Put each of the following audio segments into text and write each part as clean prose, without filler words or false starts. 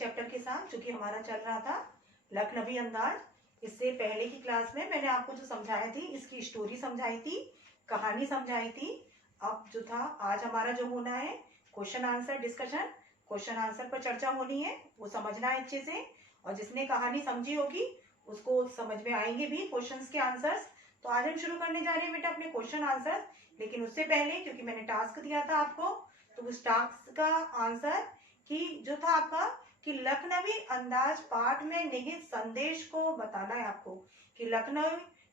Chapter के साथ, जो कि हमारा चल रहा था लखनवी अंदाज। इससे पहले की क्लास में मैंने आपको जो समझाया थी, इसकी स्टोरी समझाई थी, कहानी समझाई थी। अब जो था आज हमारा जो होना है question answer discussion, question answer पर चर्चा होनी है, वो समझना है अच्छे से। और जिसने कहानी समझी होगी उसको समझ में आएंगे भी क्वेश्चंस के आंसर्स। तो आज हम शुरू करने जा रहे हैं बेटा अपने क्वेश्चन आंसर। लेकिन उससे पहले, क्योंकि मैंने टास्क दिया था आपको, तो उस टास्क का आंसर कि जो था आपका कि लखनवी अंदाज पाठ में निहित संदेश को बताना है आपको कि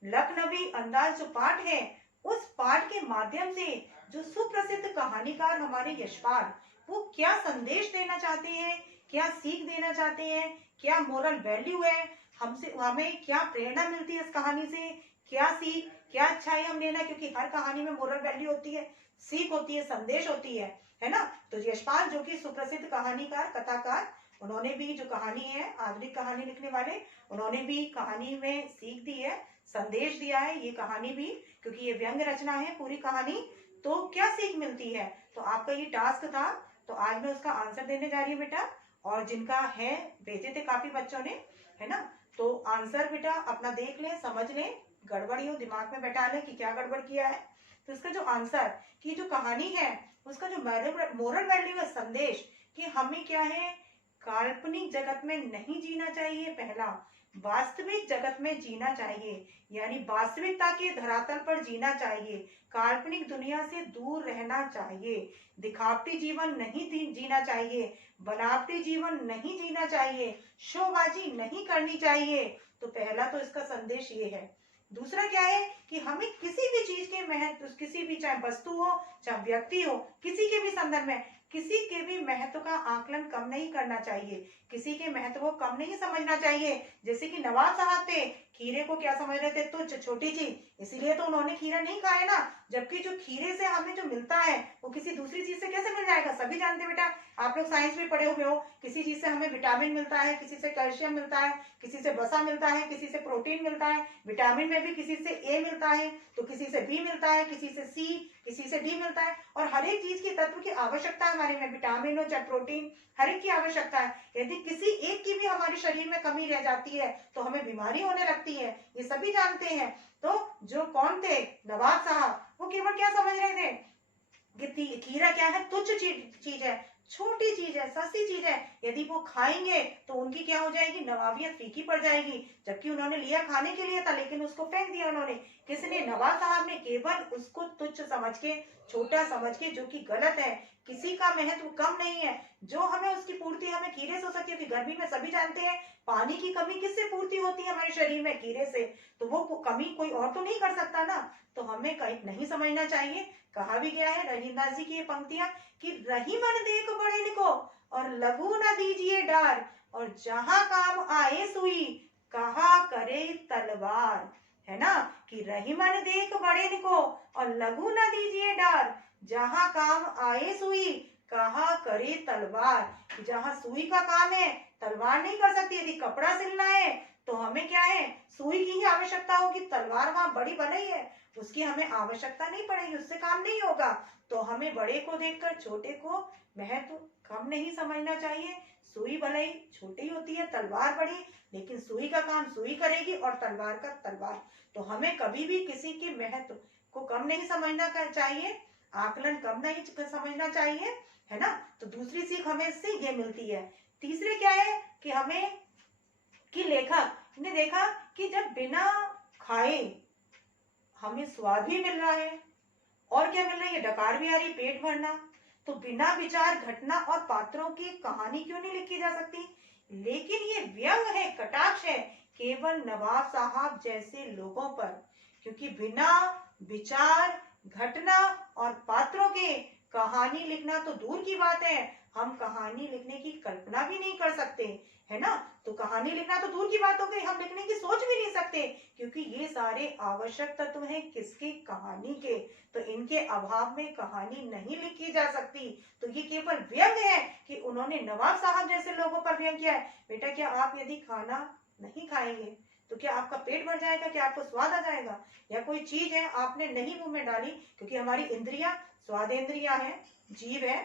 लखनवी अंदाज जो पाठ है, उस पाठ के माध्यम से जो सुप्रसिद्ध कहानीकार हमारे यशपाल, वो क्या संदेश देना चाहते हैं, क्या सीख देना चाहते हैं, क्या मोरल वैल्यू है, हमसे हमें क्या प्रेरणा मिलती है इस कहानी से, क्या सीख, क्या अच्छाई हम लेना, क्योंकि हर कहानी में मोरल वैल्यू होती है, सीख होती है, संदेश होती है ना। तो यशपाल जो कि सुप्रसिद्ध कहानीकार, कथाकार, उन्होंने भी जो कहानी है, आधुनिक कहानी लिखने वाले, उन्होंने भी कहानी में सीख दी है, संदेश दिया है। ये कहानी भी, क्योंकि ये व्यंग्य रचना है पूरी कहानी, तो क्या सीख मिलती है। तो आपका ये टास्क था, तो आज मैं उसका आंसर देने जा रही हूँ बेटा। और जिनका है भेजे थे काफी बच्चों ने, है ना, तो आंसर बेटा अपना देख ले, समझ ले, गड़बड़ी हो दिमाग में बैठा ले कि क्या गड़बड़ किया है। तो इसका जो आंसर की जो कहानी है, उसका जो मोरल वैल्यू है, संदेश कि हमें क्या है, काल्पनिक जगत में नहीं जीना चाहिए, पहला वास्तविक जगत में जीना चाहिए, यानी वास्तविकता के धरातल पर जीना चाहिए, काल्पनिक दुनिया से दूर रहना चाहिए, दिखावटी जीवन नहीं जीना चाहिए, बनावटी जीवन नहीं जीना चाहिए, शोबाजी नहीं करनी चाहिए। तो पहला तो इसका संदेश ये है। दूसरा क्या है कि हमें किसी भी चीज के महत्व, किसी भी, चाहे वस्तु हो चाहे व्यक्ति हो, किसी के भी संदर्भ में किसी के भी महत्व का आकलन कम नहीं करना चाहिए, किसी के महत्व को कम नहीं समझना चाहिए। जैसे कि नवाब साहब थे, खीरे को क्या समझ रहे थे, तुच्छ, छोटी चीज, इसीलिए तो उन्होंने खीरा नहीं खाया ना। जबकि जो खीरे से हमें जो मिलता है वो किसी दूसरी चीज से कैसे मिल जाएगा। सभी जानते हैं बेटा, आप लोग साइंस में पढ़े हुए हो, किसी चीज से हमें विटामिन मिलता है, किसी से कैल्शियम मिलता है, किसी से वसा मिलता है, किसी से प्रोटीन मिलता है, विटामिन में भी किसी से ए मिलता है, तो किसी से बी मिलता है, किसी से सी, किसी से डी मिलता है। और हर एक चीज की तत्व की आवश्यकता है हमारे में, विटामिन हो चाहे प्रोटीन, हर एक की आवश्यकता है। यदि किसी एक की भी हमारे शरीर में कमी रह जाती है तो हमें बीमारी होने लगती है, ये सभी जानते हैं। तो जो कौन थे, नवाब साहब, वो केवल क्या समझ रहे थे कि खीरा क्या है, तुच्छ चीज है, छोटी चीज है, सस्ती चीज है, यदि वो खाएंगे तो उनकी क्या हो जाएगी, नवाबियत फीकी पड़ जाएगी। जबकि उन्होंने लिया खाने के लिए था, लेकिन उसको फेंक दिया उन्होंने। किसने, नवाब साहब ने, केवल उसको तुच्छ समझ के, छोटा समझ के, जो कि गलत है, किसी का महत्व कम नहीं है। जो हमें उसकी पूर्ति हमें खीरे से हो सकती है, गर्मी में सभी जानते हैं पानी की कमी किससे पूर्ति होती है हमारे शरीर में, खीरे से। तो वो कमी कोई और तो नहीं कर सकता ना। तो हमें कहीं नहीं समझना चाहिए। कहा भी गया है, रहीमदास जी की ये पंक्तियां कि रही मन देख बड़े को और लघु न दीजिए डार, और जहां काम आए सुई कहा करे तलवार, है ना, कि रही मन देख बड़े को और लघु न दीजिए डार, जहां काम आए सुई कहा करे तलवार। जहां सुई का काम है, तलवार नहीं कर सकती। यदि कपड़ा सिलना है तो हमें क्या है, सुई की ही आवश्यकता होगी, तलवार वहां बड़ी बनाई है, उसकी हमें आवश्यकता नहीं पड़ेगी, उससे काम नहीं होगा। तो हमें बड़े को देखकर छोटे को महत्व कम नहीं समझना चाहिए। सुई भले ही छोटी होती है, तलवार बड़ी, लेकिन सुई का काम सुई करेगी और तलवार का तलवार। तो हमें कभी भी किसी के महत्व को कम नहीं समझना चाहिए, आकलन कम नहीं समझना चाहिए, है ना। तो दूसरी सीख हमें इससे ये मिलती है। तीसरे क्या है कि हमें, कि लेखक ने देखा कि जब बिना खाए हमें स्वाद भी मिल रहा है, और क्या मिल रहा है, ये डकार भी आ रही, पेट भरना, तो बिना विचार घटना और पात्रों की कहानी क्यों नहीं लिखी जा सकती। लेकिन ये व्यंग है, कटाक्ष है केवल नवाब साहब जैसे लोगों पर, क्योंकि बिना विचार घटना और पात्रों के कहानी लिखना तो दूर की बात है, हम कहानी लिखने की कल्पना भी नहीं कर सकते, है ना। तो कहानी लिखना तो दूर की बात हो गई, हम लिखने की सोच भी नहीं सकते, क्योंकि ये सारे आवश्यक तत्व हैं किसके, कहानी के। तो इनके अभाव में कहानी नहीं लिखी जा सकती। तो ये केवल व्यंग है कि उन्होंने नवाब साहब जैसे लोगों पर व्यंग किया है। बेटा, क्या आप यदि खाना नहीं खाएंगे तो क्या आपका पेट भर जाएगा, क्या आपको स्वाद आ जाएगा। या कोई चीज है आपने नहीं मुंह में डाली, क्योंकि हमारी इंद्रियां स्वाद इंद्रियां है, जीव है,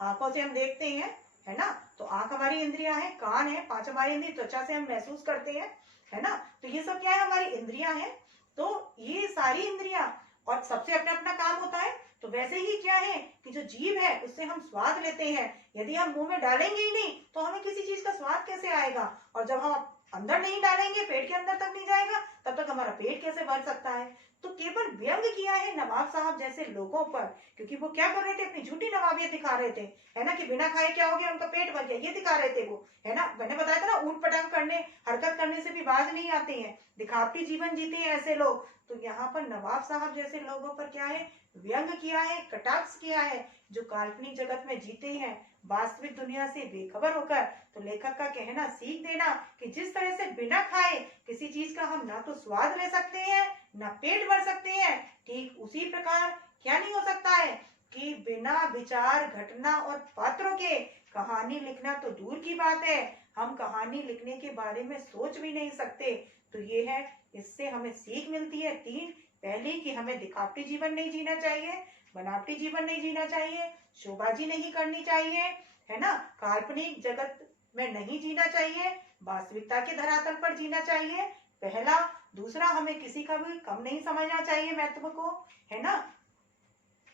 आंखों से हम देखते हैं, है ना। तो आंख हमारी इंद्रियां है, कान है, 5 हमारी इंद्रिय, त्वचा से हम महसूस करते हैं, है ना। तो ये सब क्या है, हमारी इंद्रियां हैं। तो ये सारी इंद्रियां, और सबसे अपना अपना काम होता है। तो वैसे ही क्या है कि जो जीभ है उससे हम स्वाद लेते हैं। यदि हम मुंह में डालेंगे ही नहीं तो हमें किसी चीज का स्वाद कैसे आएगा। और जब हम अंदर नहीं डालेंगे, पेट के अंदर तक नहीं जाएगा, तब तक हमारा पेट कैसे भर सकता है। तो केवल व्यंग किया है नवाब साहब जैसे लोगों पर, क्योंकि वो क्या कर रहे थे, अपनी झूठी नवाबियत दिखा रहे थे, है ना, कि बिना खाए क्या हो गया, उनका पेट भर गया, ये दिखा रहे थे वो, है ना। मैंने बताया था ना, ऊट पटांग करने, हरकत करने से भी बाज नहीं आते हैं, दिखावटी जीवन जीते हैं ऐसे लोग। तो यहाँ पर नवाब साहब जैसे लोगों पर क्या है, व्यंग किया है, कटाक्ष किया है, जो काल्पनिक जगत में जीते हैं, वास्तविक दुनिया से बेखबर होकर। तो लेखक का कहना, सीख देना कि जिस तरह से बिना खाए किसी चीज का हम ना तो स्वाद ले सकते हैं, ना पेट भर सकते हैं, ठीक उसी प्रकार क्या नहीं हो सकता है कि बिना विचार, घटना और पात्रों के कहानी लिखना तो दूर की बात है, हम कहानी लिखने के बारे में सोच भी नहीं सकते। तो ये है, इससे हमें सीख मिलती है 3। पहली कि हमें दिखावटी जीवन नहीं जीना चाहिए, बनावटी जीवन नहीं जीना चाहिए, शोबाजी नहीं करनी चाहिए, है ना, काल्पनिक जगत में नहीं जीना चाहिए, वास्तविकता के धरातल पर जीना चाहिए, पहला। दूसरा, हमें किसी का भी कम नहीं समझना चाहिए महत्व को, है ना,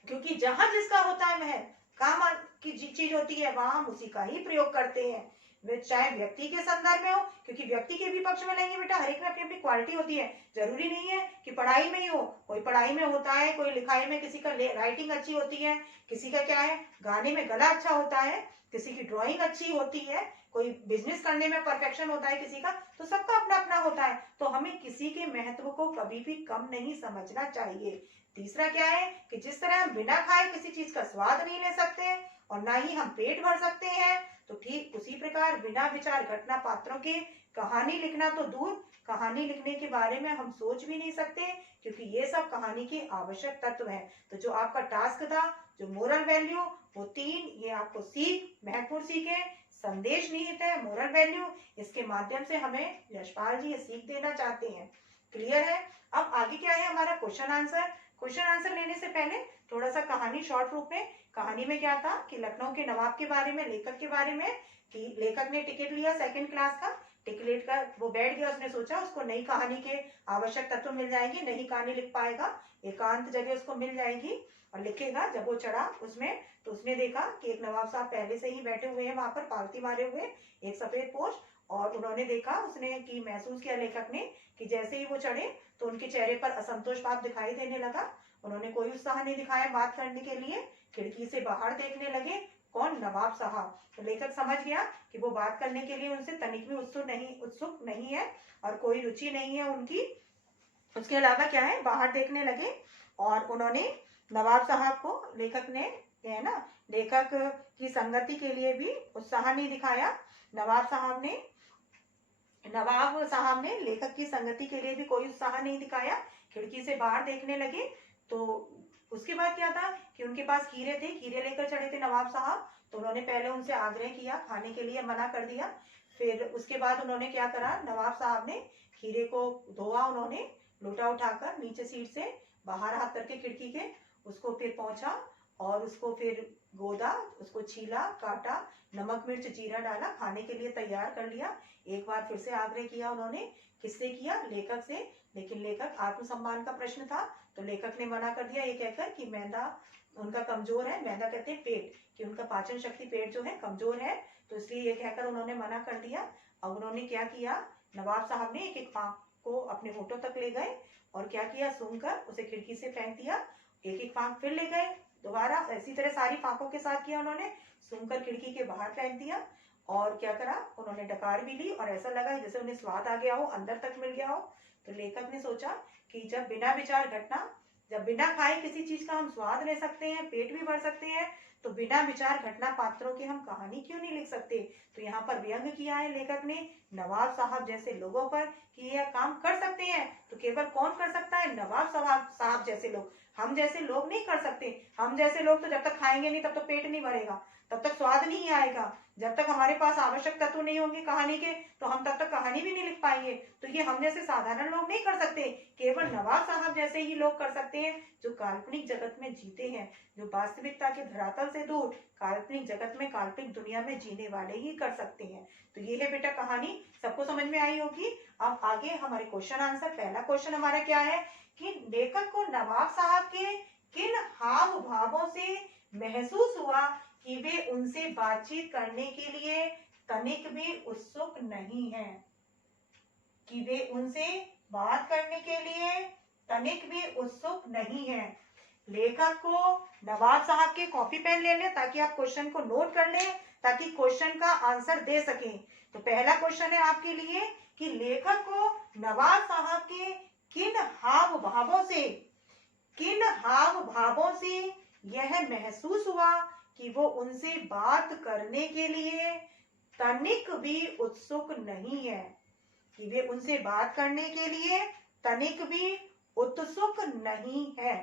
क्योंकि जहां जिसका होता है महत्व, काम की चीज होती है, वहां हम उसी का ही प्रयोग करते हैं। वे चाहे व्यक्ति के संदर्भ में हो, क्योंकि व्यक्ति के भी पक्ष में लेंगे बेटा, हर एक में अपनी अपनी क्वालिटी होती है। जरूरी नहीं है कि पढ़ाई में ही हो, कोई पढ़ाई में होता है, कोई लिखाई में, किसी का राइटिंग अच्छी होती है, किसी का क्या है, गाने में गला अच्छा होता है, किसी की ड्राइंग अच्छी होती है, कोई बिजनेस करने में परफेक्शन होता है किसी का। तो सबका अपना अपना होता है। तो हमें किसी के महत्व को कभी भी कम नहीं समझना चाहिए। तीसरा क्या है कि जिस तरह हम बिना खाए किसी चीज का स्वाद नहीं ले सकते और ना ही हम पेट भर सकते हैं, तो ठीक उसी प्रकार बिना विचार, घटना, पात्रों के कहानी लिखना तो दूर, कहानी लिखने के बारे में हम सोच भी नहीं सकते, क्योंकि ये सब कहानी के आवश्यक तत्व हैं। तो जो आपका टास्क था, जो मोरल वैल्यू, वो 3, ये आपको सीख, महत्वपूर्ण सीख है, संदेश निहित है, मोरल वैल्यू, इसके माध्यम से हमें यशपाल जी ये सीख देना चाहते हैं। क्लियर है। अब आगे क्या है हमारा क्वेश्चन आंसर। क्वेश्चन आंसर लेने से पहले थोड़ा सा कहानी शॉर्ट रूप में। कहानी में क्या था कि लखनऊ के नवाब के बारे में, लेखक के बारे में, कि लेखक ने टिकट लिया 2nd क्लास का, टिकट का वो बैठ गया, उसने सोचा उसको नई कहानी के आवश्यक तत्व मिल जाएंगे, नई कहानी लिख पाएगा, एकांत जगह उसको मिल जाएगी और लिखेगा। जब वो चढ़ा उसमें, तो उसने देखा कि एक नवाब साहब पहले से ही बैठे हुए हैं वहां पर, पालती मारे हुए, एक सफेद पोश। और उन्होंने देखा, उसने कि महसूस किया लेखक ने कि जैसे ही वो चढ़े तो उनके चेहरे पर असंतोष भाव दिखाई देने लगा। उन्होंने कोई उत्साह नहीं दिखाया बात करने के लिए, खिड़की से बाहर देखने लगे। कौन? नवाब साहब। तो लेखक समझ गया कि वो बात करने के लिए उनसे तनिक भी उत्सुक नहीं है और कोई रुचि नहीं है उनकी। उसके अलावा क्या है, बाहर देखने लगे। और उन्होंने नवाब साहब को, लेखक ने, है ना, लेखक की संगति के लिए भी उत्साह नहीं दिखाया। नवाब साहब ने लेखक की संगति के लिए भी कोई उत्साह नहीं दिखाया, खिड़की से बाहर देखने लगे। तो उसके बाद क्या था कि उनके पास खीरे थे, खीरे लेकर चढ़े थे नवाब साहब। तो उन्होंने पहले उनसे आग्रह किया, खाने के लिए मना कर दिया। फिर उसके बाद उन्होंने क्या करा, नवाब साहब ने खीरे को धोआ, उन्होंने लोटा उठाकर नीचे सीट से बाहर हाथ करके खिड़की के, उसको फिर पहुंचा और उसको फिर गोदा, उसको छीला, काटा, नमक मिर्च जीरा डाला, खाने के लिए तैयार कर लिया। एक बार फिर से आग्रह किया उन्होंने, किससे किया? लेखक से। लेकिन लेखक, आत्मसम्मान का प्रश्न था, तो लेखक ने मना कर दिया ये कहकर कि मैदा उनका कमजोर है, मैदा कहते हैं पेट, कि उनका पाचन शक्ति, पेट जो है कमजोर है, तो इसलिए ये कहकर उन्होंने मना कर दिया। अब उन्होंने क्या किया, नवाब साहब ने एक एक फाक को अपने होठों तक ले गए और क्या किया, सूंघकर उसे खिड़की से फेंक दिया। एक एक फाक फिर ले गए दोबारा, इसी तरह सारी फाकों के साथ किया उन्होंने, सूंघकर खिड़की के बाहर फेंक दिया। और क्या करा, उन्होंने डकार भी ली और ऐसा लगा जैसे उन्हें स्वाद आ गया हो, अंदर तक मिल गया हो। तो लेखक ने सोचा कि जब बिना विचार, घटना, जब बिना खाए किसी चीज का हम स्वाद ले सकते हैं, पेट भी भर सकते हैं, तो बिना विचार, घटना, पात्रों की हम कहानी क्यों नहीं लिख सकते। तो यहाँ पर व्यंग किया है लेखक ने नवाब साहब जैसे लोगों पर कि यह काम कर सकते हैं। तो केवल कौन कर सकता है? नवाब साहब जैसे लोग। हम जैसे लोग नहीं कर सकते। हम जैसे लोग तो जब तक खाएंगे नहीं तब तक पेट नहीं भरेगा, तब तक स्वाद नहीं आएगा। जब तक हमारे पास आवश्यक तत्व नहीं होंगे कहानी के, तो हम तब तक कहानी भी नहीं लिख पाएंगे। तो ये हम जैसे साधारण लोग नहीं कर सकते, केवल नवाब साहब जैसे ही लोग कर सकते हैं, जो काल्पनिक जगत में जीते हैं, जो वास्तविकता के धरातल से दूर काल्पनिक जगत में, काल्पनिक दुनिया में जीने वाले ही कर सकते हैं। तो ये है बेटा कहानी, सबको समझ में आई होगी। अब आगे हमारे क्वेश्चन आंसर। पहला क्वेश्चन हमारा क्या है कि लेखक को नवाब साहब के किन हाव भावों से महसूस हुआ कि वे उनसे बातचीत करने के लिए तनिक भी उत्सुक नहीं है, कि वे उनसे बात करने के लिए तनिक भी उत्सुक नहीं है। लेखक को नवाब साहब के कॉपी पेन ले लें ताकि आप क्वेश्चन को नोट कर लें, ताकि क्वेश्चन का आंसर दे सकें। तो पहला क्वेश्चन है आपके लिए कि लेखक को नवाब साहब के किन हाव भावों से यह महसूस हुआ कि वो उनसे बात करने के लिए तनिक भी उत्सुक नहीं है, कि वे उनसे बात करने के लिए तनिक भी उत्सुक नहीं है।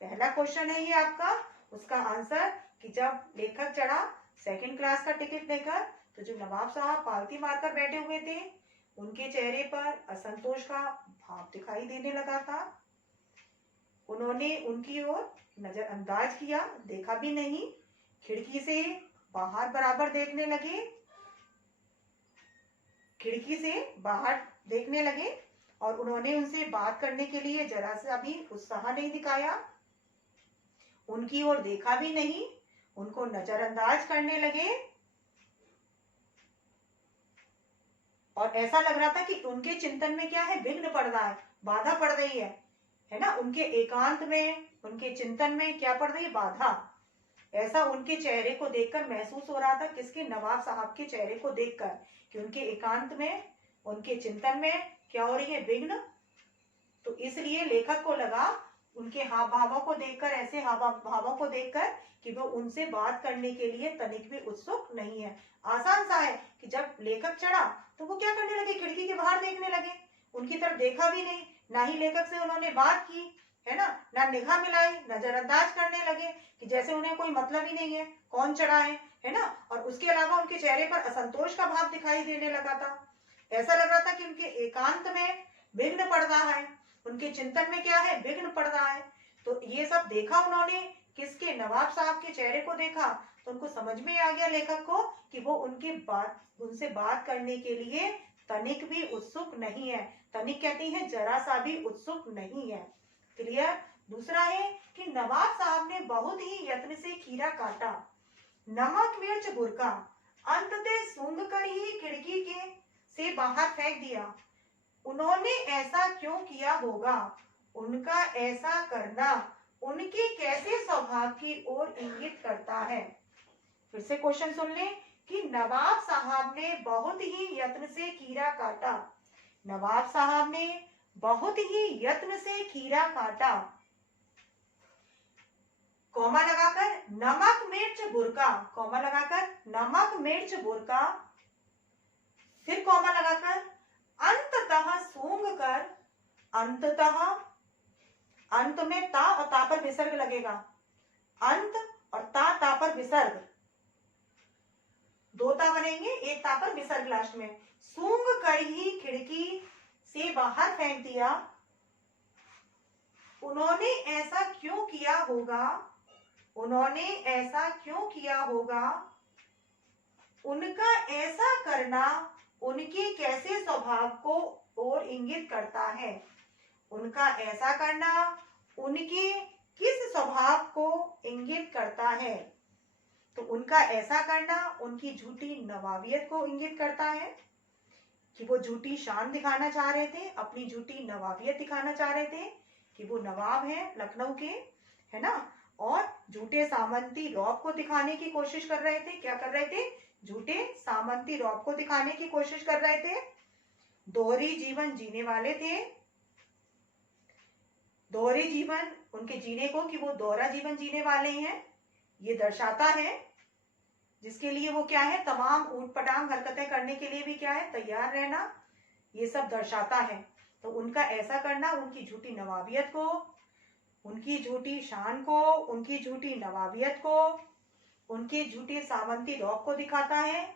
पहला क्वेश्चन है ये आपका। उसका आंसर कि जब लेखक चढ़ा सेकंड क्लास का टिकट लेकर, तो जो नवाब साहब पालती मारकर बैठे हुए थे, उनके चेहरे पर असंतोष का भाव दिखाई देने लगा था। उन्होंने उनकी ओर नजरअंदाज किया, देखा भी नहीं, खिड़की से बाहर बराबर देखने लगे, खिड़की से बाहर देखने लगे, और उन्होंने उनसे बात करने के लिए जरा सा भी उत्साह नहीं दिखाया, उनकी ओर देखा भी नहीं, उनको नजरअंदाज करने लगे, और ऐसा लग रहा था कि उनके चिंतन में क्या है, विघ्न पड़ रहा है, बाधा पड़ रही है ना, उनके एकांत में, उनके चिंतन में क्या पड़ रही है, बाधा। ऐसा उनके चेहरे को देखकर महसूस हो रहा था, किसके, नवाब साहब के चेहरे को देखकर, कि उनके एकांत में, उनके चिंतन में क्या हो रही है, विघ्न। तो इसलिए लेखक को लगा उनके हाव भावों को देखकर, ऐसे हाव भावों को देखकर, कि वो उनसे बात करने के लिए तनिक भी उत्सुक नहीं है। आसान सा है कि जब लेखक चढ़ा तो वो क्या करने लगे, खिड़की के बाहर देखने लगे, उनकी तरफ देखा भी नहीं, ना ही लेखक से उन्होंने बात की, है ना निगाह मिलाई, नजरअंदाज करने लगे कि जैसे उन्हें कोई मतलब ही नहीं है कौन चढ़ा है ना। और उसके अलावा उनके चेहरे पर असंतोष का भाव दिखाई देने लगा था। ऐसा लग रहा था कि उनके एकांत में विघ्न पड़ रहा है, उनके चिंतन में क्या है, विघ्न पड़ रहा है। तो ये सब देखा उन्होंने, किसके, नवाब साहब के चेहरे को देखा, तो उनको समझ में आ गया लेखक को कि वो उनसे बात करने के लिए तनिक भी उत्सुक नहीं है। तनिक कहती है जरा सा भी उत्सुक नहीं है। क्लियर। दूसरा है कि नवाब साहब ने बहुत ही यत्न से खीरा काटा, नमक मिर्च बुरका, अंततः सूंघ कर ही खिड़की के से बाहर फेंक दिया। उन्होंने ऐसा क्यों किया होगा, उनका ऐसा करना उनके कैसे स्वभाव की ओर इंगित करता है। फिर से क्वेश्चन सुन लें कि नवाब साहब ने बहुत ही यत्न से खीरा काटा, नवाब साहब ने बहुत ही यत्न से खीरा काटा, कॉमा लगाकर नमक मिर्च बुरका, कॉमा लगाकर नमक मिर्च बुरका, फिर कॉमा लगाकर अंततः सूंघ कर, अंततः, अंत में ता और ता पर विसर्ग लगेगा, अंत और ता पर विसर्ग, दो ता बनेंगे, एक ता पर विसर्ग लास्ट में, सूंघ कर ही खिड़की से बाहर फेंक दिया। उन्होंने ऐसा क्यों किया होगा, उन्होंने ऐसा क्यों किया होगा, उनका ऐसा करना उनके कैसे स्वभाव को और इंगित करता है, उनका ऐसा करना उनके किस स्वभाव को इंगित करता है। तो उनका ऐसा करना उनकी झूठी नवाबियत को इंगित करता है, कि वो झूठी शान दिखाना चाह रहे थे, अपनी झूठी नवाबियत दिखाना चाह रहे थे कि वो नवाब हैं लखनऊ के, है ना, और झूठे सामंती रौब को दिखाने की कोशिश कर रहे थे। क्या कर रहे थे, झूठे सामंती रौब को दिखाने की कोशिश कर रहे थे। दोहरी जीवन जीने वाले थे, दोहरे जीवन उनके जीने को, कि वो दोहरा जीवन जीने वाले हैं, ये दर्शाता है, जिसके लिए वो क्या है, तमाम ऊटपटांग हरकतें करने के लिए भी क्या है, तैयार रहना, ये सब दर्शाता है। तो उनका ऐसा करना उनकी झूठी नवाबियत को, उनकी झूठी शान को, उनकी झूठी नवाबियत को, उनके झूठे सामंती रौब को दिखाता है,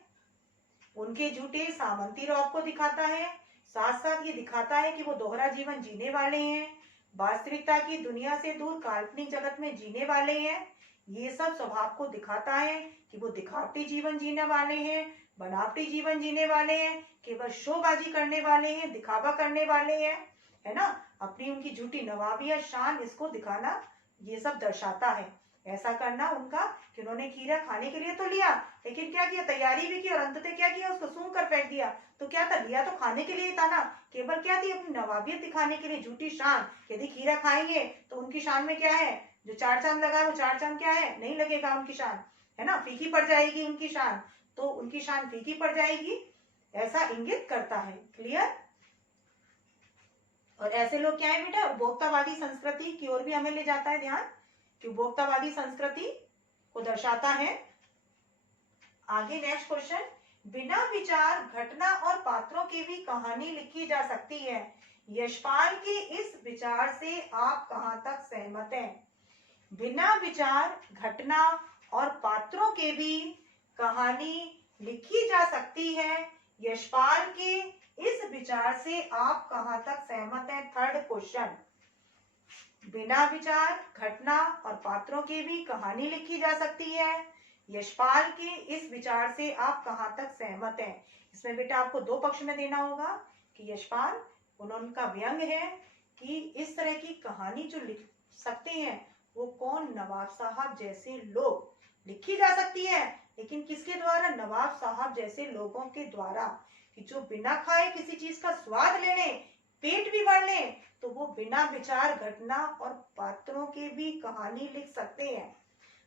उनके झूठे सामंती रौब को दिखाता है। साथ साथ ये दिखाता है कि वो दोहरा जीवन जीने वाले हैं, वास्तविकता की दुनिया से दूर काल्पनिक जगत में जीने वाले हैं। ये सब स्वभाव को दिखाता है कि वो दिखावटी जीवन जीने वाले हैं, बनावटी जीवन जीने वाले हैं, केवल शोबाजी करने वाले हैं, दिखावा करने वाले हैं, है ना। अपनी उनकी झूठी नवाबी या शान इसको दिखाना ये सब दर्शाता है। ऐसा करना उनका कि उन्होंने खीरा खाने के लिए तो लिया, लेकिन क्या किया, तैयारी भी की और अंततः क्या किया, उसको सूंघ कर फेंक दिया। तो क्या था, लिया तो खाने के लिए ही था ना, केवल क्या थी, अपनी नवाबियत दिखाने के लिए झूठी शान। यदि खीरा खाएंगे तो उनकी शान में क्या है, जो चार चांद लगा है वो चार चांद क्या है, नहीं लगेगा उनकी शान, है ना, फीकी पड़ जाएगी उनकी शान। तो उनकी शान फीकी पड़ जाएगी, ऐसा इंगित करता है। क्लियर। और ऐसे लोग क्या है बेटा, उपभोक्तावादी संस्कृति की ओर भी हमें ले जाता है ध्यान, कि उपभोक्तावादी संस्कृति को दर्शाता है। आगे नेक्स्ट क्वेश्चन, बिना विचार घटना और पात्रों की भी कहानी लिखी जा सकती है। यशपाल के इस विचार से आप कहां तक सहमत हैं? बिना विचार घटना और पात्रों के भी कहानी लिखी जा सकती है। यशपाल के इस विचार से आप कहां तक सहमत हैं? थर्ड क्वेश्चन, बिना विचार घटना और पात्रों की भी कहानी लिखी जा सकती है। यशपाल के इस विचार से आप कहां तक सहमत हैं? इसमें बेटा आपको दो पक्ष में देना होगा कि यशपाल उनका व्यंग है कि इस तरह की कहानी जो लिख सकते हैं वो कौन, नवाब साहब जैसे लोग, लिखी जा सकती है लेकिन किसके द्वारा, नवाब साहब जैसे लोगों के द्वारा, कि जो बिना खाए किसी चीज का स्वाद ले लें, पेट भी भर लें, तो वो बिना विचार घटना और पात्रों के भी कहानी लिख सकते हैं।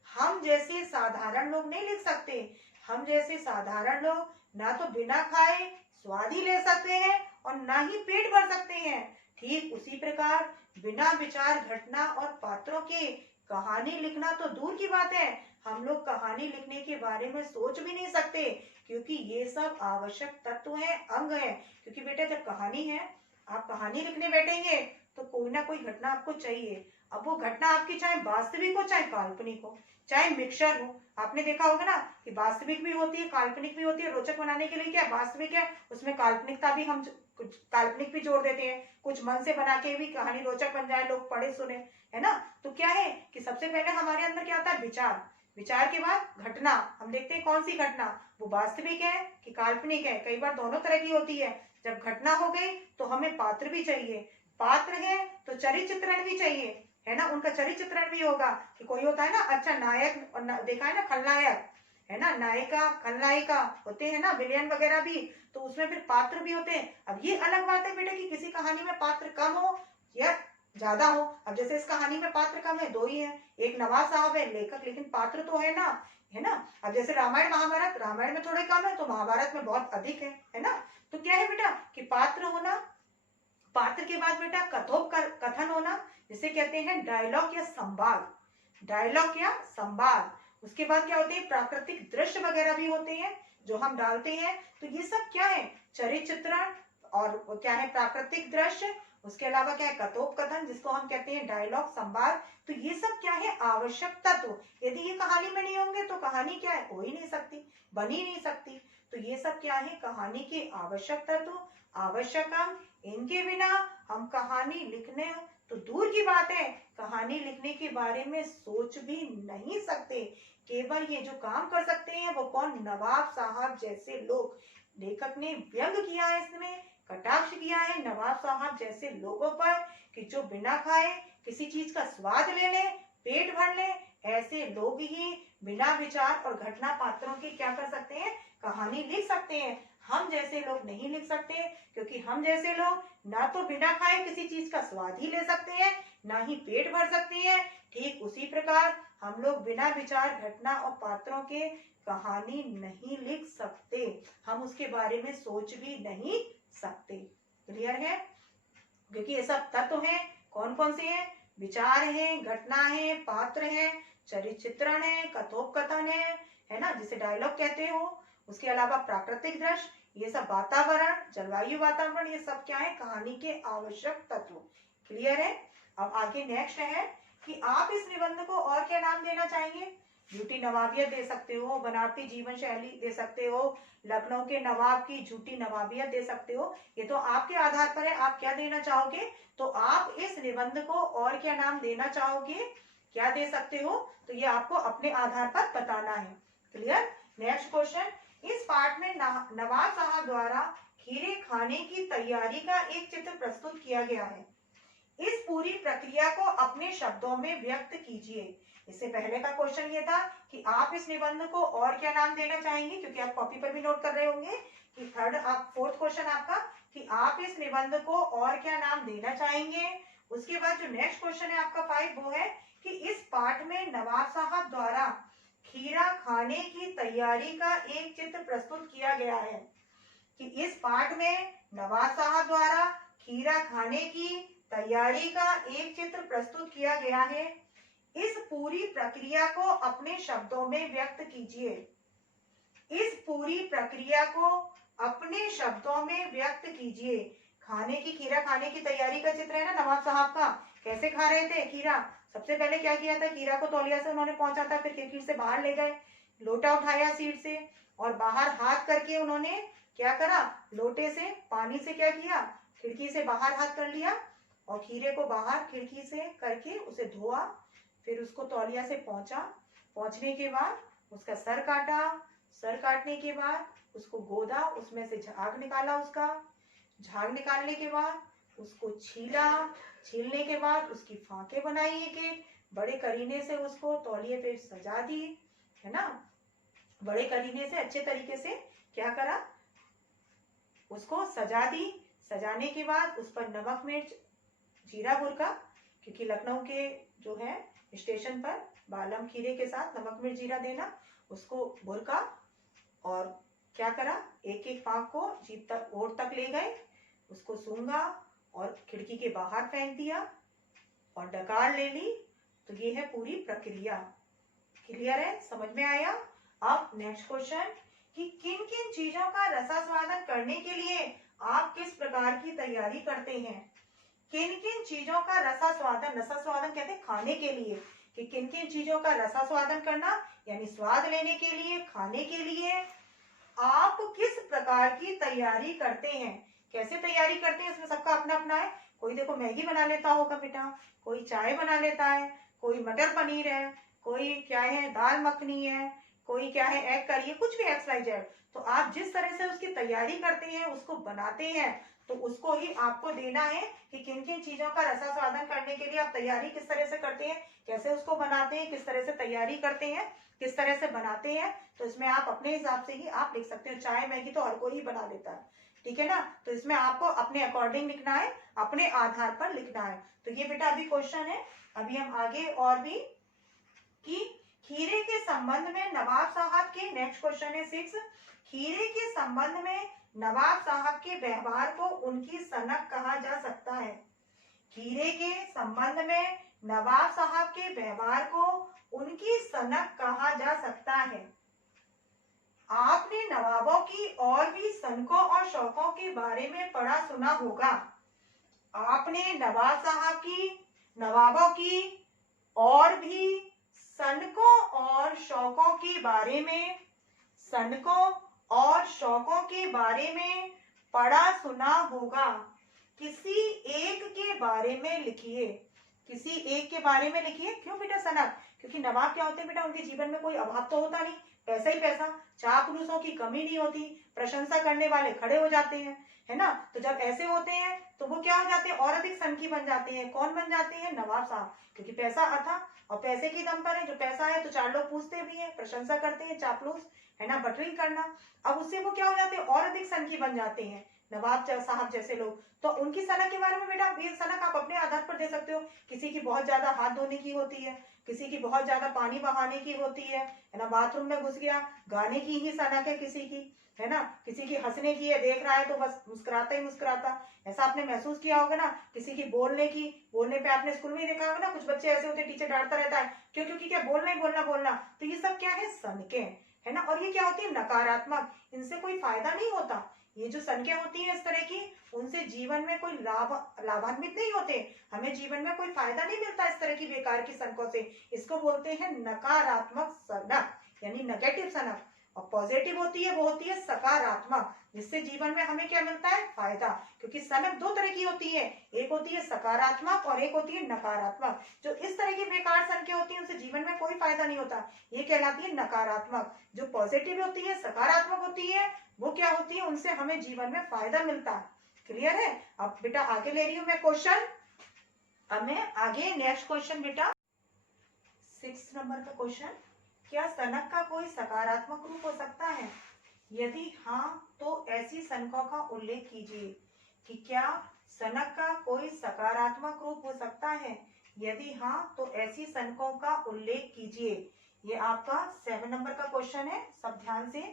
हम जैसे साधारण लोग नहीं लिख सकते। हम जैसे साधारण लोग ना तो बिना खाए स्वाद ही ले सकते हैं और ना ही पेट भर सकते हैं। ठीक उसी प्रकार बिना विचार घटना और पात्रों के कहानी लिखना तो दूर की बात है, हम लोग कहानी लिखने के बारे में सोच भी नहीं सकते, क्योंकि ये सब आवश्यक तत्व हैं, अंग हैं। क्योंकि बेटा जब कहानी है, आप कहानी लिखने बैठेंगे तो कोई ना कोई घटना आपको चाहिए। अब वो घटना आपकी चाहे वास्तविक हो चाहे काल्पनिक हो, चाहे मिक्सचर हो। आपने देखा होगा ना कि वास्तविक भी होती है, काल्पनिक भी होती है। रोचक बनाने के लिए क्या वास्तविक है, उसमें काल्पनिकता भी हम कुछ काल्पनिक भी जोड़ देते हैं, कुछ मन से बना के भी कहानी रोचक बन जाए, लोग पढ़े सुने, है ना। तो क्या है कि सबसे पहले हमारे अंदर क्या आता है, विचार। विचार के बाद घटना। हम देखते हैं कौन सी घटना, वो वास्तविक है कि काल्पनिक है। कई बार दोनों तरह की होती है। जब घटना हो गई तो हमें पात्र भी चाहिए, पात्र है तो चरित्र चित्रण भी चाहिए, है ना। उनका चरित्र चित्रण भी होगा कि कोई होता है ना अच्छा नायक, और देखा है ना खलनायक, है ना, नायिका खलनायिका होते हैं ना, विलेन वगैरह भी, तो उसमें फिर पात्र भी होते हैं। अब ये अलग बात है बेटा कि किसी कहानी में पात्र कम हो या ज्यादा हो। अब जैसे इस कहानी में पात्र कम है, दो ही है, एक नवाब साहब है लेखक, लेकिन पात्र तो है ना, है ना। अब जैसे रामायण महाभारत, रामायण में थोड़े कम है तो महाभारत में बहुत अधिक है ना। तो क्या है बेटा कि पात्र होना, पात्र के बाद बेटा कथन होना, जिसे कहते हैं डायलॉग या संवाद, डायलॉग या संवाद। उसके बाद क्या होते हैं, प्राकृतिक दृश्य वगैरह भी होते हैं जो हम डालते हैं। तो ये सब क्या है, चरित्र चित्रण, और क्या है प्राकृतिक दृश्य, उसके अलावा क्या है कथोपकथन, जिसको हम कहते हैं डायलॉग संवाद। तो ये सब क्या है आवश्यक तत्व। यदि ये कहानी में नहीं होंगे तो कहानी क्या है, हो ही नहीं सकती, बन ही नहीं सकती। तो ये सब क्या है कहानी के आवश्यक तत्व, आवश्यक अंग। इनके बिना हम कहानी लिखने तो दूर की बात है, कहानी लिखने के बारे में सोच भी नहीं सकते। केवल ये जो काम कर सकते हैं वो कौन, नवाब साहब जैसे लोग। लेखक ने व्यंग किया है, इसमें कटाक्ष किया है नवाब साहब जैसे लोगों पर, कि जो बिना खाए किसी चीज का स्वाद ले ले, पेट भर ले, ऐसे लोग ही बिना विचार और घटना पात्रों की क्या कर सकते हैं, कहानी लिख सकते हैं। हम जैसे लोग नहीं लिख सकते, क्योंकि हम जैसे लोग ना तो बिना खाए किसी चीज का स्वाद ही ले सकते हैं, ना ही पेट भर सकते हैं। ठीक उसी प्रकार हम लोग बिना विचार घटना और पात्रों के कहानी नहीं लिख सकते, हम उसके बारे में सोच भी नहीं सकते। क्लियर है। क्योंकि ये सब तत्व हैं, कौन कौन से हैं, विचार है, घटना है, पात्र है, चरित्र चित्रण है, कथोपकथन है ना, जिसे डायलॉग कहते हो। उसके अलावा प्राकृतिक दृश्य, ये सब वातावरण, जलवायु वातावरण, ये सब क्या है कहानी के आवश्यक तत्व। क्लियर है। अब आगे नेक्स्ट है कि आप इस निबंध को और क्या नाम देना चाहेंगे। झूठी नवाबियत दे सकते हो, बनावटी जीवन शैली दे सकते हो, लखनऊ के नवाब की झूठी नवाबियत दे सकते हो। ये तो आपके आधार पर है, आप क्या देना चाहोगे। तो आप इस निबंध को और क्या नाम देना चाहोगे, क्या दे सकते हो, तो ये आपको अपने आधार पर बताना है। क्लियर। नेक्स्ट क्वेश्चन, इस पाठ में नवाब साहब द्वारा खीरे खाने की तैयारी का एक चित्र प्रस्तुत किया गया है। इस पूरी प्रक्रिया को अपने शब्दों में व्यक्त कीजिए। इससे पहले का क्वेश्चन ये था कि आप इस निबंध को और क्या नाम देना चाहेंगे, क्योंकि आप कॉपी पर भी नोट कर रहे होंगे कि फोर्थ क्वेश्चन आपका कि आप इस निबंध को और क्या नाम देना चाहेंगे। उसके बाद जो नेक्स्ट क्वेश्चन है आपका 5, वो है कि इस पाठ में नवाब साहब द्वारा खीरा खाने की तैयारी का एक चित्र प्रस्तुत किया गया है। कि इस पाठ में नवाब साहब द्वारा खीरा खाने की तैयारी का एक चित्र प्रस्तुत किया गया है। इस पूरी प्रक्रिया को अपने शब्दों में व्यक्त कीजिए। इस पूरी प्रक्रिया को अपने शब्दों में व्यक्त कीजिए। खाने की, खीरा खाने की तैयारी का चित्र है ना नवाब साहब का, कैसे खा रहे थे खीरा। सबसे पहले क्या किया था, खीरा को तौलिया से उन्होंने पहुंचा था, फिर खिड़की से बाहर ले गए, लोटा उठाया सीट से और बाहर हाथ करके उन्होंने क्या करा, लोटे से पानी से क्या किया, खिड़की से बाहर हाथ कर लिया और खीरे को बाहर खिड़की से करके उसे धोआ, फिर उसको तौलिया से पहुंचा, पहुंचने के बाद उसका सर काटा, सर काटने के बाद उसको गोदा, उसमें से झाग निकाला, उसका झाग निकालने के बाद उसको छीला, छीलने के बाद उसकी फांके बनाई, एक बड़े करीने से उसको तौलिए पे सजा दी, है ना। बड़े करीने से अच्छे तरीके से क्या करा, उसको सजा दी। सजाने के बाद उस पर नमक मिर्च जीरा बुरका, क्योंकि लखनऊ के जो है स्टेशन पर बालम खीरे के साथ नमक मिर्च जीरा देना, उसको बुरका और क्या करा, एक एक पाक को जीप तक ओर तक ले गए, उसको सूंघा और खिड़की के बाहर फेंक दिया और डकार ले ली। तो ये है पूरी प्रक्रिया। क्लियर है, समझ में आया। अब नेक्स्ट क्वेश्चन कि किन किन चीजों का रसास्वादन करने के लिए आप किस प्रकार की तैयारी करते हैं। किन किन चीजों का रसास्वादन, रसास्वादन कहते हैं खाने के लिए, कि किन किन चीजों का रसास्वादन करना यानी स्वाद लेने के लिए, खाने के लिए आप किस प्रकार की तैयारी करते हैं। कैसे तैयारी करते हैं, इसमें सबका अपना अपना है। कोई देखो मैगी बना लेता होगा बेटा, कोई चाय बना लेता है, कोई मटर पनीर है, कोई क्या है दाल मखनी है, कोई क्या है एग करी है, कुछ भी XYZ। तो आप जिस तरह से उसकी तैयारी करते हैं, उसको बनाते हैं, तो उसको ही आपको देना है कि किन किन चीजों का रसास्वादन करने के लिए आप तैयारी किस तरह से करते हैं, कैसे उसको बनाते हैं, किस तरह से तैयारी करते हैं, किस तरह से बनाते हैं। तो इसमें आप अपने हिसाब से ही आप लिख सकते हो। चाय मैगी तो हर कोई ही बना लेता है, ठीक है ना। तो इसमें आपको अपने अकॉर्डिंग लिखना है, अपने आधार पर लिखना है। तो ये बेटा अभी क्वेश्चन है। अभी हम आगे और भी कि खीरे के संबंध में नवाब साहब के, नेक्स्ट क्वेश्चन है 6, खीरे के संबंध में नवाब साहब के व्यवहार को उनकी सनक कहा जा सकता है। खीरे के संबंध में नवाब साहब के व्यवहार को उनकी सनक कहा जा सकता है। आपने नवाबों की और भी सनकों और शौकों के बारे में पढ़ा सुना होगा। आपने नवाब साहब की, नवाबों की और भी सनकों और शौकों के बारे में, सनकों और शौकों के बारे में पढ़ा सुना होगा। किसी एक के बारे में लिखिए, किसी एक के बारे में लिखिए। क्यों बेटा सनक, क्योंकि नवाब क्या होते हैं बेटा, उनके जीवन में कोई अभाव तो होता नहीं, पैसा ही पैसा, चापलूसों की कमी नहीं होती, प्रशंसा करने वाले खड़े हो जाते हैं, है ना। तो जब ऐसे होते हैं तो वो क्या हो जाते हैं, और अधिक सनकी बन जाते हैं। कौन बन जाते हैं, नवाब साहब, क्योंकि पैसा अथा और पैसे की दम पर है। जो पैसा है तो चार लोग पूछते भी हैं, प्रशंसा करते हैं, चापलूस, है ना, बटरिंग करना। अब उससे वो क्या हो जाते हैं, और अधिक सनकी बन जाते हैं नवाब साहब जैसे लोग। तो उनकी सनक के बारे में बेटा, ये सनक आप अपने आधार पर दे सकते हो। किसी की बहुत ज्यादा हाथ धोने की होती है, किसी की बहुत ज्यादा पानी बहाने की होती है ना, बाथरूम में घुस गया, गाने की ही सनक है किसी की, है ना, किसी की हंसने की है, देख रहा है तो बस मुस्कुराता ही मुस्कुराता। ऐसा आपने महसूस किया होगा ना। किसी की बोलने की, बोलने पे आपने स्कूल में ही देखा होगा ना, कुछ बच्चे ऐसे होते हैं टीचर डांटता रहता है, क्यों, क्योंकि क्या बोलना ही बोलना बोलना। तो ये सब क्या है, सनके, है ना। और ये क्या होती है, नकारात्मक, इनसे कोई फायदा नहीं होता। ये जो संख्या होती है इस तरह की, उनसे जीवन में कोई लाभान्वित नहीं होते, हमें जीवन में कोई फायदा नहीं मिलता इस तरह की बेकार की संख्यों से। इसको बोलते हैं नकारात्मक सनक, यानी नेगेटिव सनक। और पॉजिटिव होती है वो होती है सकारात्मक, जिससे जीवन में हमें क्या मिलता है, फायदा। क्योंकि सनक दो तरह की होती है, एक होती है सकारात्मक और एक होती है नकारात्मक। जो इस तरह की बेकार संख्या होती है उनसे जीवन में कोई फायदा नहीं होता, ये कहलाती है नकारात्मक। जो पॉजिटिव होती है, सकारात्मक होती है, वो क्या होती है, उनसे हमें जीवन में फायदा मिलता है। क्लियर है? अब बेटा आगे ले रही हूं मैं क्वेश्चन। अब मैं आगे नेक्स्ट क्वेश्चन बेटा 6 नंबर का क्वेश्चन, क्या सनक का कोई सकारात्मक रूप हो सकता है? यदि हाँ तो ऐसी सनकों का उल्लेख कीजिए। कि क्या सनक का कोई सकारात्मक रूप हो सकता है? यदि हाँ तो ऐसी सनकों का उल्लेख कीजिए। ये आपका 7 नंबर का क्वेश्चन है, सब ध्यान से,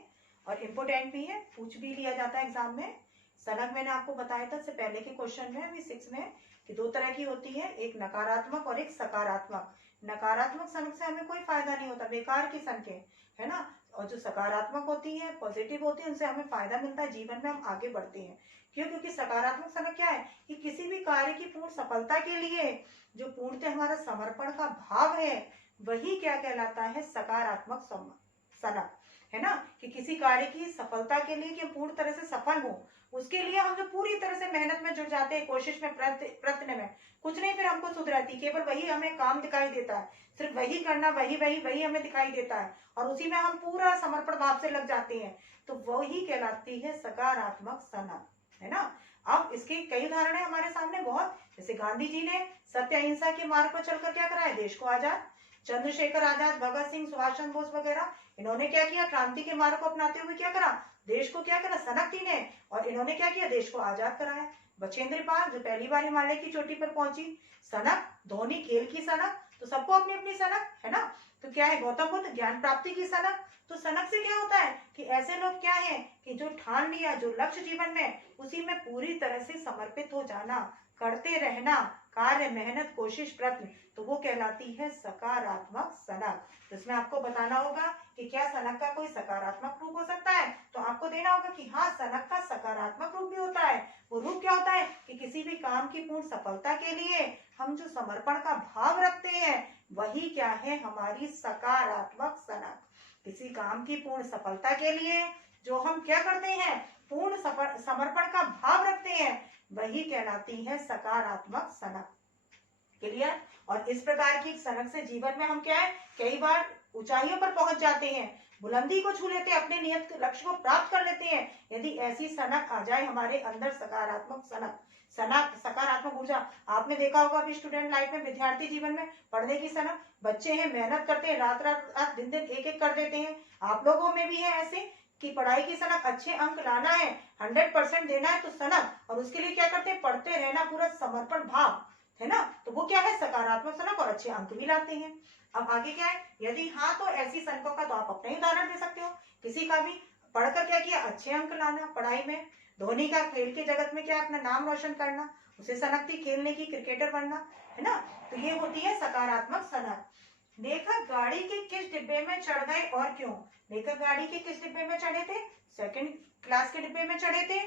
और इम्पोर्टेंट भी है, पूछ भी लिया जाता है एग्जाम में। सनक मैंने आपको बताया था इससे पहले के क्वेश्चन में, अभी 6 में, कि दो तरह की होती है, एक नकारात्मक और एक सकारात्मक। नकारात्मक सनक से हमें कोई फायदा नहीं होता, बेकार की संख्या है ना। और जो सकारात्मक होती है, पॉजिटिव होती है, उनसे हमें फायदा मिलता है, जीवन में हम आगे बढ़ते हैं। क्यों? क्योंकि सकारात्मक सनक क्या है कि किसी भी कार्य की पूर्ण सफलता के लिए जो पूर्णतः हमारा समर्पण का भाव है, वही क्या कहलाता है, सकारात्मक सनक, है ना। कि किसी कार्य की सफलता के लिए कि पूर्ण तरह से सफल हो, उसके लिए हम जो पूरी तरह से मेहनत में जुट जाते हैं, कोशिश में, प्रयत्न में, कुछ नहीं फिर हमको सुध रहती, केवल वही हमें काम दिखाई देता है, सिर्फ वही करना, वही वही वही हमें दिखाई देता है, और उसी में हम पूरा समर्पण भाव से लग जाते हैं, तो वही कहलाती है सकारात्मक सनक, है ना। अब इसके कई उदाहरण है हमारे सामने बहुत, जैसे गांधी जी ने सत्य अहिंसा के मार्ग पर चलकर क्या करा है, देश को आजाद। चंद्रशेखर आजाद, भगत सिंह, सुभाष चंद्र बोस वगैरह, इन्होंने क्या किया, क्रांति के मार्ग को अपनाते हुए क्या करा, देश को क्या करा, सनक दी ने, और इन्होंने क्या किया, देश को आजाद कराया। बचेंद्र पाल जो पहली बार हिमालय की चोटी पर पहुंची, सनक। धोनी खेल की सनक, तो सबको अपनी अपनी सनक, है ना। तो क्या है, गौतम बुद्ध ज्ञान प्राप्ति की सनक। तो सनक से क्या होता है कि ऐसे लोग क्या है कि जो ठान लिया, जो लक्ष्य जीवन में, उसी में पूरी तरह से समर्पित हो जाना, करते रहना, कार्य, मेहनत, कोशिश, प्रयत्न, तो वो कहलाती है सकारात्मक सनक। तो इसमें आपको बताना होगा कि क्या सनक का कोई सकारात्मक रूप हो सकता है, तो आपको देना होगा कि हाँ, सनक का सकारात्मक रूप भी होता है। वो रूप क्या होता है कि किसी भी काम की पूर्ण सफलता के लिए हम जो समर्पण का भाव रखते हैं, वही क्या है, हमारी सकारात्मक सनक। किसी काम की पूर्ण सफलता के लिए जो हम क्या करते हैं, पूर्ण समर्पण का भाव रखते हैं, वही कहलाती है सकारात्मक सनक। क्लियर? और इस प्रकार की सनक से जीवन में हम क्या है, कई बार ऊंचाइयों पर पहुंच जाते हैं, बुलंदी को छू लेते हैं, अपने नियत लक्ष्य को प्राप्त कर लेते हैं, यदि ऐसी सनक आ जाए हमारे अंदर, सकारात्मक सकारात्मक ऊर्जा। आपने देखा होगा अभी स्टूडेंट लाइफ में, विद्यार्थी जीवन में पढ़ने की सनक, बच्चे हैं, मेहनत करते हैं, रात रात दिन दिन एक एक कर देते हैं। आप लोगों में भी है ऐसे कि पढ़ाई की सनक, अच्छे अंक लाना है, 100% देना है, तो सनक, और उसके लिए क्या करते हैं, पढ़ते रहना, पूरा समर्पण भाव, है ना। तो वो क्या है, सकारात्मक सनक, और अच्छे अंक भी लाते हैं। अब आगे क्या है, यदि हाँ तो ऐसी सनकों का तो आप अपने उदाहरण दे सकते हो, किसी का भी पढ़कर क्या किया, अच्छे अंक लाना पढ़ाई में। धोनी का खेल के जगत में क्या, अपना नाम रोशन करना, उसे सनक थी खेलने की, क्रिकेटर बनना, है ना। तो ये होती है सकारात्मक सनक। लेखक गाड़ी के किस डिब्बे में चढ़ गए और क्यों? लेखक गाड़ी के किस डिब्बे में चढ़े थे? सेकंड क्लास के डिब्बे में चढ़े थे।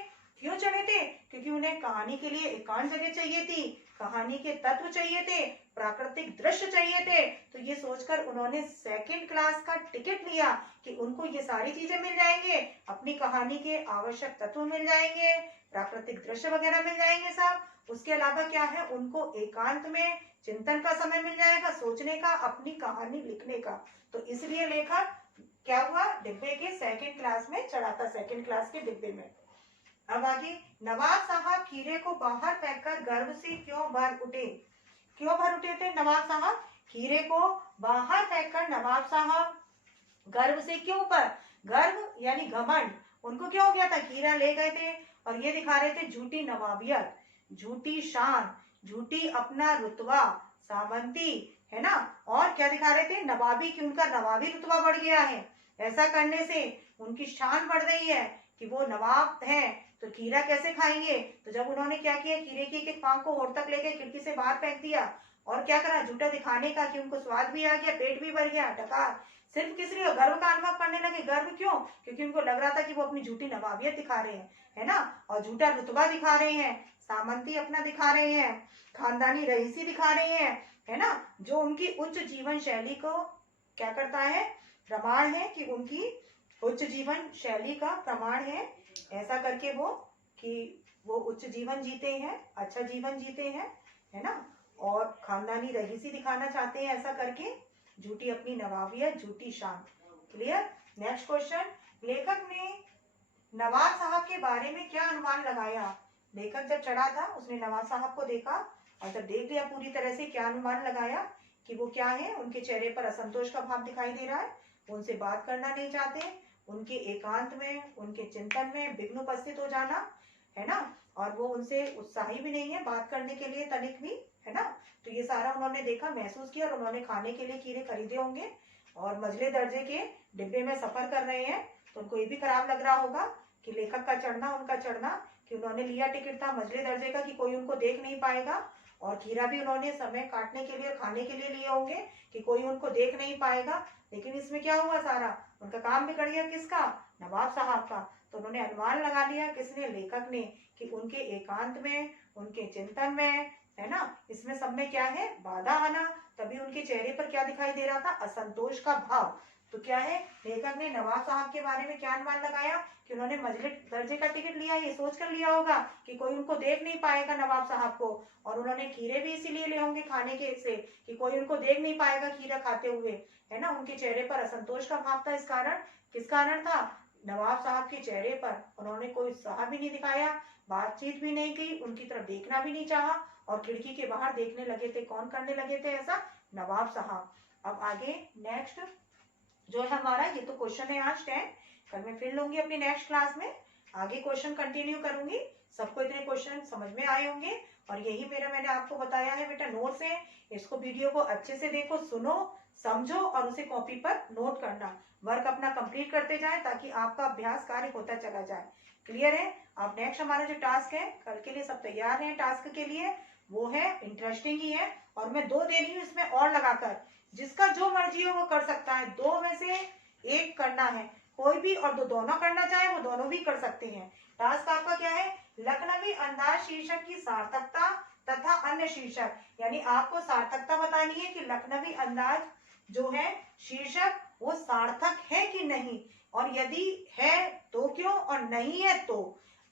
क्यों चढ़े थे? क्योंकि उन्हें कहानी के लिए एकांत जगह चाहिए थी, कहानी के तत्व चाहिए थे, प्राकृतिक दृश्य चाहिए थे। तो ये सोचकर उन्होंने सेकंड क्लास का टिकट लिया कि उनको ये सारी चीजें मिल जाएंगे, अपनी कहानी के आवश्यक तत्व मिल जाएंगे, प्राकृतिक दृश्य वगैरह मिल जाएंगे सब। उसके अलावा क्या है, उनको एकांत में चिंतन का समय मिल जाएगा, सोचने का, अपनी कहानी लिखने का। तो इसलिए लेखक क्या हुआ, डिब्बे के सेकंड क्लास में चढ़ा था, सेकंड क्लास के डिब्बे में। अब आगे, नवाब साहब खीरे को बाहर फेंककर गर्व से क्यों भर उठे? क्यों भर उठे थे नवाब साहब? खीरे को बाहर फेंककर नवाब साहब गर्व से क्यों पर? गर्व यानी घमंड, उनको क्या हो गया था, खीरा ले गए थे और ये दिखा रहे थे झूठी नवाबियत, झूठी शान, झूठी अपना रुतबा, सामंती, है ना। और क्या दिखा रहे थे, नवाबी, की उनका नवाबी रुतबा बढ़ गया है, ऐसा करने से उनकी शान बढ़ रही है कि वो नवाब हैं। तो खीरा कैसे खाएंगे? तो जब उन्होंने क्या किया, खीरे की एक एक पांव को होठ तक लेके खिड़की से बाहर फेंक दिया और क्या करा, झूठा दिखाने का कि उनको स्वाद भी आ गया, पेट भी भर गया, डकार, सिर्फ किस लिए, गर्व का अनुभव करने लगे। गर्व क्यों? क्योंकि उनको लग रहा था कि वो अपनी झूठी नवाबियत दिखा रहे हैं, है ना, और झूठा रुतबा दिखा रहे हैं, सामंती अपना दिखा रहे हैं, खानदानी रईसी दिखा रहे हैं, है ना, जो उनकी उच्च जीवन शैली को क्या करता है, प्रमाण है कि उनकी उच्च जीवन शैली का प्रमाण है। ऐसा करके वो कि वो उच्च जीवन जीते हैं, अच्छा जीवन जीते हैं, है ना, और खानदानी रईसी दिखाना चाहते हैं ऐसा करके, झूठी अपनी नवाबियत, झूठी शान। क्लियर। नेक्स्ट क्वेश्चन, लेखक ने नवाब साहब के बारे में क्या अनुमान लगाया। लेखक जब चढ़ा था उसने नवाब साहब को देखा और जब देख लिया पूरी तरह से, क्या अनुमान लगाया कि वो क्या है, उनके चेहरे पर असंतोष का भाव दिखाई दे रहा है, उनसे बात करना नहीं चाहते, उनके एकांत में, उनके चिंतन में विघ्न उपस्थित हो जाना, है ना, और वो उनसे उत्साही भी नहीं है बात करने के लिए तनिक भी, है ना। तो ये सारा उन्होंने देखा, महसूस किया, और उन्होंने खाने के लिए कीड़े खरीदे होंगे और मझले दर्जे के डिब्बे में सफर कर रहे हैं, तो उनको ये भी खराब लग रहा होगा कि लेखक का चढ़ना, उनका चढ़ना, कि उन्होंने लिया टिकट था मझले दर्जे का कि कोई उनको देख नहीं पाएगा, और खीरा भी उन्होंने समय काटने के लिए, खाने के लिए लिए होंगे कि कोई उनको देख नहीं पाएगा। लेकिन इसमें क्या हुआ, सारा उनका काम बिगड़ गया, किसका, नवाब साहब का। तो उन्होंने अनुमान लगा लिया, किसने, लेखक ने, कि उनके एकांत में, उनके चिंतन में, है ना, इसमें सब में क्या है, बाधा आना, तभी उनके चेहरे पर क्या दिखाई दे रहा था, असंतोष का भाव। तो क्या है, लेखक ने नवाब साहब के बारे में क्या अनुमान लगाया कि उन्होंने मझले दर्जे का टिकट लिया, ये सोच कर लिया होगा कि कोई उनको देख नहीं पाएगा नवाब साहब को, और उन्होंने खीरे भी इसीलिए ले होंगे खाने के से कि कोई उनको देख नहीं पाएगा खीरा खाते हुए, है ना, उनके चेहरे पर असंतोष का भाव था। इस कारण, किस कारण था, नवाब साहब के चेहरे पर उन्होंने कोई उत्साह भी नहीं दिखाया, बातचीत भी नहीं की, उनकी तरफ देखना भी नहीं चाहा, और खिड़की के बाहर देखने लगे थे। कौन करने लगे थे ऐसा, नवाब साहब। अब आगे नेक्स्ट जो है हमारा, ये तो क्वेश्चन है आज 10, कल मैं फिर लूंगी अपनी नेक्स्ट क्लास में, आगे क्वेश्चन कंटिन्यू करूंगी। सबको इतने क्वेश्चन समझ में आए होंगे, और यही मेरा, मैंने आपको बताया है बेटा, नोट्स है, इसको वीडियो को अच्छे से देखो, सुनो, समझो, और उसे कॉपी पर नोट करना, वर्क अपना कंप्लीट करते जाए ताकि आपका अभ्यास कार्य होता चला जाए। क्लियर है। अब नेक्स्ट हमारा जो टास्क है, कल के लिए सब तैयार है टास्क के लिए, वो है इंटरेस्टिंग ही है, और मैं 2 दे रही हूँ इसमें और लगाकर, जिसका जो मर्जी हो वो कर सकता है, 2 में से 1 करना है कोई भी, और दोनों करना चाहे वो दोनों भी कर सकते हैं। टास्क आपका क्या है, लखनवी अंदाज शीर्षक की सार्थकता तथा अन्य शीर्षक, यानी आपको सार्थकता बतानी है कि लखनवी अंदाज जो है शीर्षक वो सार्थक है कि नहीं, और यदि है तो क्यों, और नहीं है तो।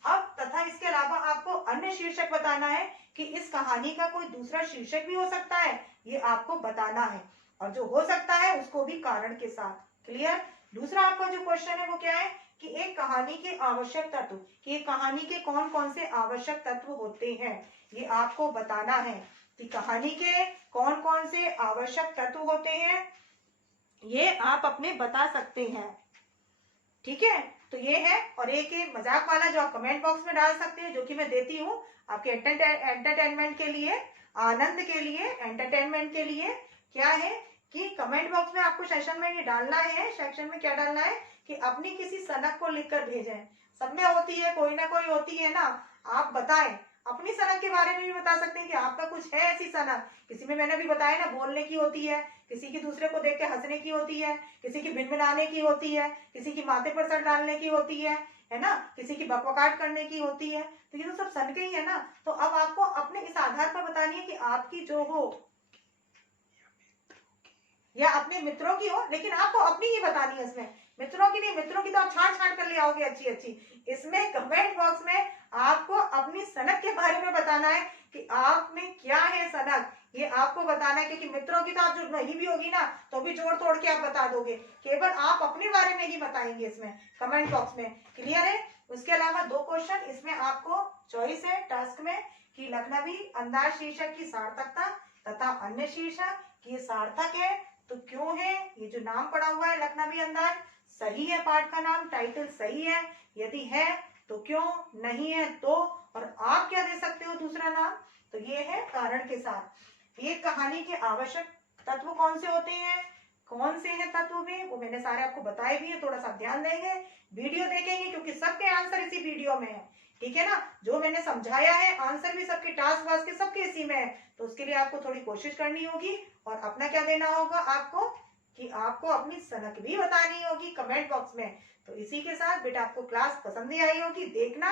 अब तथा इसके अलावा आपको अन्य शीर्षक बताना है कि इस कहानी का कोई दूसरा शीर्षक भी हो सकता है, ये आपको बताना है, और जो हो सकता है उसको भी कारण के साथ। क्लियर। दूसरा आपका जो क्वेश्चन है वो क्या है कि एक कहानी के आवश्यक तत्व, कि एक कहानी के कौन कौन से आवश्यक तत्व होते हैं, ये आपको बताना है कि कहानी के कौन कौन से आवश्यक तत्व होते हैं, ये आप अपने बता सकते हैं। ठीक है, तो ये है, और एक मजाक वाला जो आप कमेंट बॉक्स में डाल सकते हैं, जो कि मैं देती हूँ आपके एंटरटेनमेंट के लिए, आनंद के लिए, एंटरटेनमेंट के लिए, क्या है कि कमेंट बॉक्स में आपको सेशन में ये डालना है, सेक्शन में क्या डालना है कि अपनी किसी सनक को लिखकर भेजें। सब में होती है, कोई ना कोई होती है ना, आप बताएं, अपनी सनक के बारे में भी बता सकते हैं कि आपका कुछ है ऐसी सनक, किसी में मैंने भी बताया ना, बोलने की होती है, किसी की दूसरे को देख के हंसने की होती है, किसी की भिनभिनाने की होती है, किसी की माथे पर सर डालने की होती है ना, किसी की बकबकाट करने की होती है, तो ये तो सब सन के ही है ना। तो अब आपको अपने इस आधार पर बतानी है कि आपकी जो हो या अपने मित्रों की हो, लेकिन आपको अपनी ही बतानी है, इसमें मित्रों की नहीं, मित्रों की तो आप छांट छांट कर ले आओगे अच्छी अच्छी, इसमें कमेंट बॉक्स में आपको अपनी सनक के बारे में बताना है कि आप में क्या है सनक, ये आपको बताना है, क्योंकि मित्रों की तो आप जो नहीं भी होगी ना तो भी जोड़ तोड़ के आप बता दोगे, केवल आप अपने बारे में ही बताएंगे इसमें कमेंट बॉक्स में। क्लियर है। उसके अलावा 2 क्वेश्चन इसमें आपको चॉइस है टास्क में कि लखनवी अंदाज शीर्षक की सार्थकता तथा अन्य शीर्षक कि ये सार्थक है तो क्यों है, ये जो नाम पड़ा हुआ है लखनवी अंदाज सही है, पाठ का नाम टाइटल सही है, यदि है तो क्यों, नहीं है तो, और आप क्या दे सकते हो दूसरा नाम, तो ये है कारण के साथ। ये कहानी के आवश्यक तत्व कौन से होते हैं, कौन से हैं तत्व में, वो मैंने सारे आपको बताए भी है, थोड़ा सा ध्यान देंगे, वीडियो देखेंगे क्योंकि सबके आंसर इसी वीडियो में है, ठीक है ना। जो मैंने समझाया है आंसर भी सबके टास्क वास्क के सबके इसी में है, तो उसके लिए आपको थोड़ी कोशिश करनी होगी और अपना क्या देना होगा आपको कि आपको अपनी सनक भी बतानी होगी कमेंट बॉक्स में। तो इसी के साथ बेटा आपको क्लास पसंद नहीं आई होगी, देखना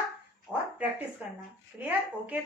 और प्रैक्टिस करना। क्लियर? ओके।